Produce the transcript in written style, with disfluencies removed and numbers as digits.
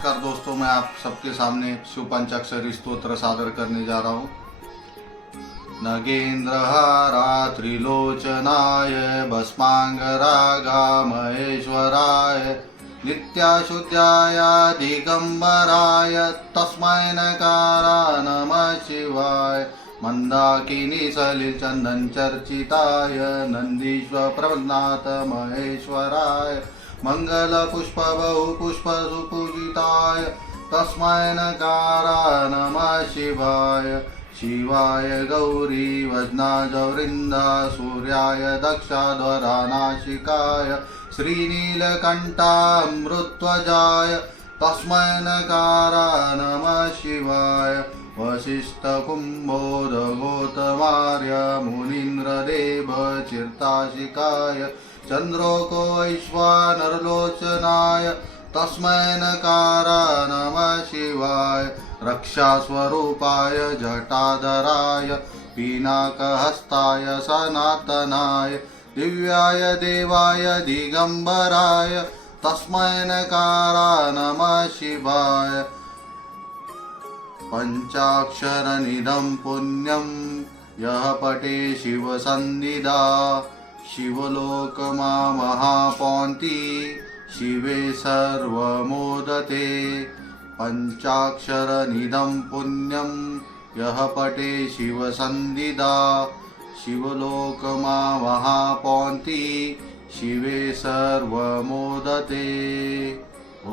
नमस्कार दोस्तों, मैं आप सबके सामने शिव पंचाक्षरी स्तोत्र सादर करने जा रहा हूँ। नगेंद्रहारा त्रिलोचनाय भस्मांगरागा महेश्वराय नित्याशुद्धाय दिगंबराय तस्मै नकारा नमः शिवाय मंदाकिनी सलिल चंदन चर्चिताय नंदीश्वर प्रभनाथ महेश्वराय मंगल पुष्प बहु पुष्प सुपूजिताय तस्मै नकारा नमः शिवाय शिवाय गौरी वज्नाजवृंदा सूर्याय दक्षाध्वरानाशिकाय श्रीनीलकण्ठामृतध्वजाय तस्मै नकारा नमः शिवाय वसिष्ठकुम्भोदगोतमार्य मुनीन्द्रदेवचिर्ताशिकाय चन्द्रोको वैश्वानरलोचनाय तस्मै नकारा नमः शिवाय रक्षास्वरूपाय जटाधराय पिनाकहस्ताय सनातनाय दिव्याय देवाय दिगंबराय तस्मै नकारा नमः शिवाय पंचाक्षरनिधं पुण्यं यः पठे शिवसन्निधा शिवलोकमा महापौन्ति शिवे सर्वमोदते। पंचाक्षरनिधं पुण्यं यः पठे शिवसन्निधा शिवलोकमा महापौन्ति शिवे सर्वमोदते। ॐ